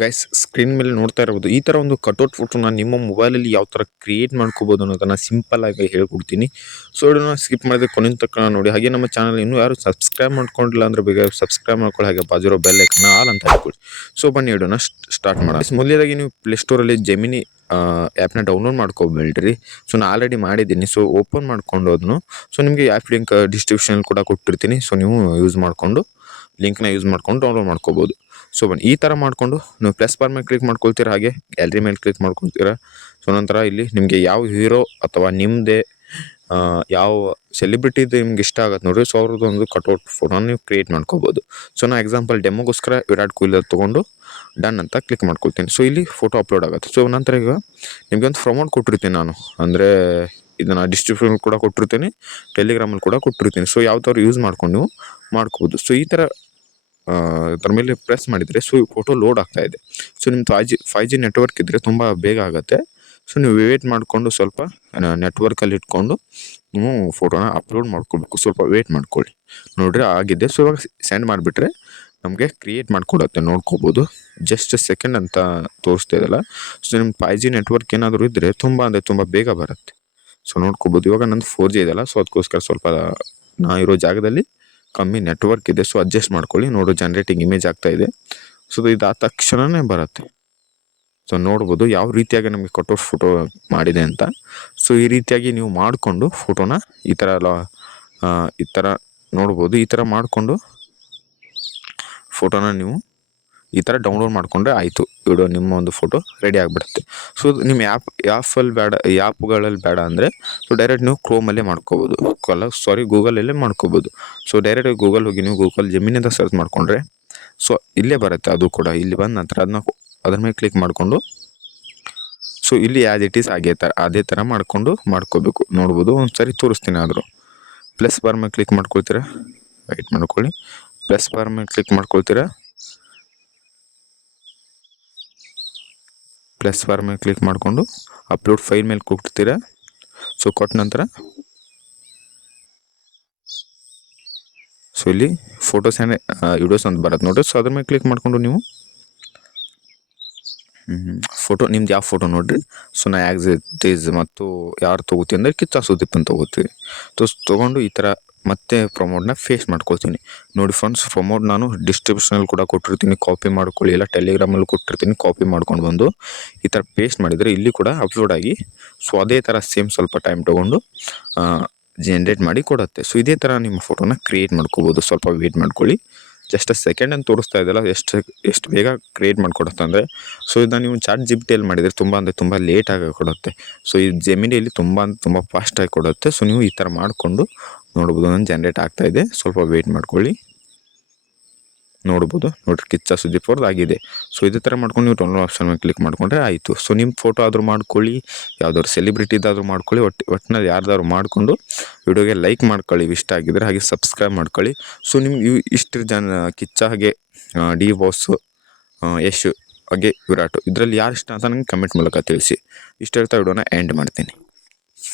Guys screen ಮೇಲೆ ನೋಡ್ತಾ ಇರಬಹುದು ಈ ತರ ಒಂದು ಕಟ್ಔಟ್ ಫೋಟೋನ ನಿಮ್ಮ ಮೊಬೈಲಲ್ಲಿ ಯಾವ ತರ ಕ್ರಿಯೇಟ್ ಮಾಡ್ಕೋಬಹುದು ಅನ್ನೋದನ್ನ ಸಿಂಪಲ್ ಆಗಿ ಹೇಳ್ಕೊಡ್ತೀನಿ. ಸೊ ಇದನ್ನ ಸ್ಕಿಪ್ ಮಾಡದೆ ಕೊನೆ ತನಕ ನೋಡಿ. ಹಾಗೆ ನಮ್ಮ ಚಾನಲ್ ಇನ್ನೂ ಯಾರು ಸಬ್ಸ್ಕ್ರೈಬ್ ಮಾಡ್ಕೊಂಡಿಲ್ಲ ಅಂದ್ರೆ ಬೇಗ ಸಬ್ಸ್ಕ್ರೈಬ್ ಮಾಡ್ಕೊಳ್ಳಿ. ಹಾಗೆ ಬಾಜಿರೋ ಬೆಲ್ ಐಕನ್ ಆಲ್ ಅಂತ ಹಾಕೊಳ್ಳಿ. ಸೊ ಬನ್ನಿ ವಿಡಿಯೋನ ಸ್ಟಾರ್ಟ್ ಮಾಡೋಣ. ಮೊದಲನೇದಾಗಿ ನೀವು ಪ್ಲೇ ಸ್ಟೋರ್ ಅಲ್ಲಿ ಜೆಮಿನಿ ಆ್ಯಪ್ನ ಡೌನ್ಲೋಡ್ ಮಾಡ್ಕೋಬೇಡ್ರಿ. ಸೊ ನಾನು ಆಲ್ರೆಡಿ ಮಾಡಿದ್ದೀನಿ. ಸೊ ಓಪನ್ ಮಾಡ್ಕೊಂಡು ಅದನ್ನು ಸೊ ನಿಮಗೆ ಆ್ಯಪ್ ಲಿಂಕ್ ಡಿಸ್ಕ್ರಿಪ್ಷನ್ ಕೂಡ ಕೊಟ್ಟಿರ್ತೀನಿ. ಸೊ ನೀವು ಯೂಸ್ ಮಾಡಿಕೊಂಡು ಲಿಂಕ್ನ ಯೂಸ್ ಮಾಡ್ಕೊಂಡು ಡೌನ್ಲೋಡ್ ಮಾಡ್ಕೋಬೋದು. ಸೊ ಬನ್ನಿ ಈ ಥರ ಮಾಡಿಕೊಂಡು ನೀವು ಪ್ಲಸ್ ಬಾರ್ ಮೇಲೆ ಕ್ಲಿಕ್ ಮಾಡ್ಕೊಳ್ತೀರಾ. ಹಾಗೆ ಗ್ಯಾಲರಿ ಮೇಲೆ ಕ್ಲಿಕ್ ಮಾಡ್ಕೊಳ್ತೀರಾ. ಸೊ ನಂತರ ಇಲ್ಲಿ ನಿಮಗೆ ಯಾವ ಹೀರೋ ಅಥವಾ ನಿಮ್ಮದೇ ಯಾವ ಸೆಲಿಬ್ರಿಟಿದು ನಿಮ್ಗೆ ಇಷ್ಟ ಆಗುತ್ತೆ ನೋಡಿರಿ. ಸೊ ಅವ್ರದ್ದು ಒಂದು ಕಟ್ಔಟ್ ಫೋಟೋನ ನೀವು ಕ್ರಿಯೇಟ್ ಮಾಡ್ಕೋಬೋದು. ಸೊ ನಾನು ಎಕ್ಸಾಂಪಲ್ ಡೆಮೋಗೋಸ್ಕರ ವಿರಾಟ್ ಕೊಹ್ಲಿ ತೊಗೊಂಡು ಡನ್ ಅಂತ ಕ್ಲಿಕ್ ಮಾಡ್ಕೊಳ್ತೀನಿ. ಸೊ ಇಲ್ಲಿ ಫೋಟೋ ಅಪ್ಲೋಡ್ ಆಗುತ್ತೆ. ಸೊ ನಂತರ ಈಗ ನಿಮಗೆ ಒಂದು ಪ್ರಮೋಟ್ ಕೊಟ್ಟಿರ್ತೀನಿ ನಾನು, ಅಂದರೆ ಇದನ್ನು ಡಿಸ್ಟ್ರಿಬ್ಯೂಷನ್ ಕೂಡ ಕೊಟ್ಟಿರ್ತೀನಿ, ಟೆಲಿಗ್ರಾಮಲ್ಲಿ ಕೂಡ ಕೊಟ್ಟಿರ್ತೀನಿ. ಸೊ ಯಾವ ಥರ ಯೂಸ್ ಮಾಡ್ಕೊಂಡು ನೀವು ಮಾಡ್ಕೋಬೋದು. ಸೊ ಈ ಥರ ಅದ್ರ ಮೇಲೆ ಪ್ರೆಸ್ ಮಾಡಿದರೆ ಸೊ ಫೋಟೋ ಲೋಡ್ ಆಗ್ತಾ ಇದೆ. ಸೊ ನಿಮ್ಮ 5G ನೆಟ್ವರ್ಕ್ ಇದ್ದರೆ ತುಂಬ ಬೇಗ ಆಗುತ್ತೆ. ಸೊ ನೀವು ವೇಟ್ ಮಾಡಿಕೊಂಡು ಸ್ವಲ್ಪ ನೆಟ್ವರ್ಕಲ್ಲಿ ಇಟ್ಕೊಂಡು ನೀವು ಫೋಟೋನ ಅಪ್ಲೋಡ್ ಮಾಡ್ಕೋಬೇಕು. ಸ್ವಲ್ಪ ವೇಟ್ ಮಾಡ್ಕೊಳ್ಳಿ. ನೋಡ್ರಿ ಆಗಿದೆ. ಸೊ ಇವಾಗ ಸೆಂಡ್ ಮಾಡಿಬಿಟ್ರೆ ನಮಗೆ ಕ್ರಿಯೇಟ್ ಮಾಡಿಕೊಡುತ್ತೆ, ನೋಡ್ಕೋಬೋದು. ಜಸ್ಟ್ ಸೆಕೆಂಡ್ ಅಂತ ತೋರಿಸ್ತಾ ಇದೆಯಲ್ಲ. ಸೊ ನಿಮ್ಮ 5G ನೆಟ್ವರ್ಕ್ ಏನಾದರೂ ಇದ್ದರೆ ತುಂಬ ಅಂದರೆ ತುಂಬ ಬೇಗ ಬರುತ್ತೆ. ಸೊ ನೋಡ್ಕೋಬೋದು. ಇವಾಗ ನಂದು 4G ಇದೆಯಲ್ಲ. ಸೊ ಅದಕ್ಕೋಸ್ಕರ ಸ್ವಲ್ಪ ನಾ ಇರೋ ಜಾಗದಲ್ಲಿ ಕಮ್ಮಿ ನೆಟ್ವರ್ಕ್ ಇದೆ. ಸೊ ಅಡ್ಜಸ್ಟ್ ಮಾಡ್ಕೊಳ್ಳಿ. ನೋಡು ಜನರೇಟಿಂಗ್ ಇಮೇಜ್ ಆಗ್ತಾ ಇದೆ. ಸೊ ಇದಾದ ತಕ್ಷಣವೇ ಬರುತ್ತೆ. ಸೊ ನೋಡ್ಬೋದು ಯಾವ ರೀತಿಯಾಗಿ ನಮಗೆ ಕಟ್ಔಟ್ ಫೋಟೋ ಮಾಡಿದೆ ಅಂತ. ಸೊ ಈ ರೀತಿಯಾಗಿ ನೀವು ಮಾಡಿಕೊಂಡು ಫೋಟೋನ ಈ ಥರ ನೋಡ್ಬೋದು. ಈ ಥರ ಮಾಡಿಕೊಂಡು ಫೋಟೋನ ನೀವು ಈ ಥರ ಡೌನ್ಲೋಡ್ ಮಾಡಿಕೊಂಡ್ರೆ ಆಯಿತು. ವಿಡಿಯೋ ನಿಮ್ಮ ಒಂದು ಫೋಟೋ ರೆಡಿ ಆಗಿಬಿಡುತ್ತೆ. ಸೊ ನಿಮ್ಮ ಆ್ಯಪ್ಗಳಲ್ಲಿ ಬೇಡ ಅಂದರೆ ಸೊ ಡೈರೆಕ್ಟ್ ನೀವು ಕ್ರೋಮಲ್ಲೇ ಮಾಡ್ಕೋಬೋದು. ಗೂಗಲಲ್ಲೇ ಮಾಡ್ಕೋಬೋದು. ಸೊ ಡೈರೆಕ್ಟಾಗಿ ಗೂಗಲ್ ಹೋಗಿ ನೀವು ಗೂಗಲ್ ಜೆಮಿನಿ ಅಂತ ಸರ್ಚ್ ಮಾಡಿಕೊಂಡ್ರೆ ಸೊ ಇಲ್ಲೇ ಬರುತ್ತೆ. ಅದು ಕೂಡ ಇಲ್ಲಿ ಬಂದ ನಂತರ ಅದ್ರ ಮೇಲೆ ಕ್ಲಿಕ್ ಮಾಡಿಕೊಂಡು ಸೊ ಇಲ್ಲಿ ಆ್ಯಸ್ ಇಟ್ ಈಸ್ ಅದೇ ಥರ ಮಾಡ್ಕೋಬೇಕು. ನೋಡ್ಬೋದು. ಒಂದು ಸರಿ ತೋರಿಸ್ತೀನಿ. ಆದರೂ ಪ್ಲಸ್ ಬಾರ್ ಮೇಲೆ ಕ್ಲಿಕ್ ಮಾಡ್ಕೊಳ್ತೀರಾ, ವೆಯ್ಟ್ ಮಾಡ್ಕೊಳ್ಳಿ. ಪ್ಲಸ್ ಬಾರ್ ಮೇಲೆ ಕ್ಲಿಕ್ ಮಾಡ್ಕೊಳ್ತೀರಾ, ಪ್ಲಸ್ ಬಾರ್ ಮೇಲೆ ಕ್ಲಿಕ್ ಮಾಡಿಕೊಂಡು ಅಪ್ಲೋಡ್ ಫೈಲ್ ಮೇಲೆ ಕೊಡ್ತೀರಾ. ಸೊ ಕೊಟ್ಟ ನಂತರ ಸೊ ಇಲ್ಲಿ ಫೋಟೋಸ್ ಆ್ಯಂಡ್ ವಿಡಿಯೋಸ್ ಅಂತ ಬರುತ್ತೆ ನೋಡಿರಿ. ಸೊ ಅದ್ರ ಮೇಲೆ ಕ್ಲಿಕ್ ಮಾಡಿಕೊಂಡು ನೀವು ಫೋಟೋ ನಿಮ್ದು ಯಾವ ಫೋಟೋ ನೋಡಿರಿ. ಸೊ ನಾ ಆ್ಯಸ್ ಮತ್ತು ಯಾರು ತೊಗೋತೀವಿ ಅಂದರೆ ಕಿಚ್ಚ ಸುದೀಪ್ ಅಂತ ತೊಗೋತೀವಿ. ತೊಗೊಂಡು ಈ ಥರ ಮತ್ತೆ ಪ್ರಮೋಟ್ನ ಫೇಸ್ ಮಾಡ್ಕೊಳ್ತೀನಿ. ನೋಡಿ ಫ್ರೆಂಡ್ಸ್, ಪ್ರಮೋಟ್ ನಾನು ಡಿಸ್ಕ್ರಿಪ್ಷನಲ್ಲಿ ಕೂಡ ಕೊಟ್ಟಿರ್ತೀನಿ, ಕಾಪಿ ಮಾಡ್ಕೊಳ್ಳಿ. ಇಲ್ಲ ಟೆಲಿಗ್ರಾಮಲ್ಲಿ ಕೊಟ್ಟಿರ್ತೀನಿ, ಕಾಪಿ ಮಾಡ್ಕೊಂಡು ಬಂದು ಈ ಥರ ಪೇಸ್ಟ್ ಮಾಡಿದರೆ ಇಲ್ಲಿ ಕೂಡ ಅಪ್ಲೋಡ್ ಆಗಿ ಸೊ ಅದೇ ಥರ ಸೇಮ್ ಸ್ವಲ್ಪ ಟೈಮ್ ತೊಗೊಂಡು ಜನ್ರೇಟ್ ಮಾಡಿ ಕೊಡುತ್ತೆ. ಸೊ ಇದೇ ಥರ ನಿಮ್ಮ ಫೋಟೋನ ಕ್ರಿಯೇಟ್ ಮಾಡ್ಕೋಬೋದು. ಸ್ವಲ್ಪ ವೇಟ್ ಮಾಡ್ಕೊಳ್ಳಿ. ಜಸ್ಟ್ ಸೆಕೆಂಡ್ ಅಂತ ತೋರಿಸ್ತಾ ಇದೆಯಲ್ಲ, ಎಷ್ಟು ಬೇಗ ಕ್ರಿಯೇಟ್ ಮಾಡಿಕೊಡುತ್ತೆ ಅಂದರೆ. ಸೊ ಇದನ್ನು ನೀವು ChatGPT ಮಾಡಿದರೆ ತುಂಬ ಅಂದರೆ ತುಂಬ ಲೇಟಾಗಿ ಕೊಡುತ್ತೆ. ಸೊ ಈ ಜೆಮಿನಿಯಲ್ಲಿ ತುಂಬ ಫಾಸ್ಟಾಗಿ ಕೊಡುತ್ತೆ. ಸೊ ನೀವು ಈ ಥರ ಮಾಡಿಕೊಂಡು ನೋಡ್ಬೋದು. ನಾನು ಜನ್ರೇಟ್ ಆಗ್ತಾಯಿದೆ, ಸ್ವಲ್ಪ ವೇಟ್ ಮಾಡ್ಕೊಳ್ಳಿ. ನೋಡ್ಬೋದು. ನೋಡ್ರಿ ಕಿಚ್ಚ ಸುದೀಪ್ ಅವ್ರದ್ದು ಆಗಿದೆ. ಸೊ ಇದೇ ಥರ ಮಾಡ್ಕೊಂಡು ನೀವು ಡೌನ್ಲೋಡ್ ಆಪ್ಷನ್ ಮೇಲೆ ಕ್ಲಿಕ್ ಮಾಡಿಕೊಂಡ್ರೆ ಆಯಿತು. ಸೊ ನಿಮ್ಮ ಫೋಟೋ ಆದರೂ ಮಾಡ್ಕೊಳ್ಳಿ, ಯಾವುದಾದ್ರು ಸೆಲಿಬ್ರಿಟಿದಾದರೂ ಮಾಡ್ಕೊಳ್ಳಿ. ಒಟ್ಟಿನಲ್ಲಿ ಯಾರ್ದಾದ್ರು ಮಾಡಿಕೊಂಡು ವಿಡಿಯೋಗೆ ಲೈಕ್ ಮಾಡ್ಕೊಳ್ಳಿ ಇಷ್ಟ ಆಗಿದ್ರೆ. ಹಾಗೆ ಸಬ್ಸ್ಕ್ರೈಬ್ ಮಾಡ್ಕೊಳ್ಳಿ. ಸೊ ನಿಮ್ಗೆ ಇಷ್ಟು ಜನ ಕಿಚ್ಚ ಹಾಗೆ ಡಿ ಬಾಸ್, ಯಶ್ ಹಾಗೆ ವಿರಾಟ್ ಇದರಲ್ಲಿ ಯಾರು ಇಷ್ಟ ಅಂತ ನನಗೆ ಕಮೆಂಟ್ ಮೂಲಕ ತಿಳಿಸಿ. ಇಷ್ಟ ಹೇಳ್ತಾ ವಿಡಿಯೋನ ಎಂಡ್ ಮಾಡ್ತೀನಿ.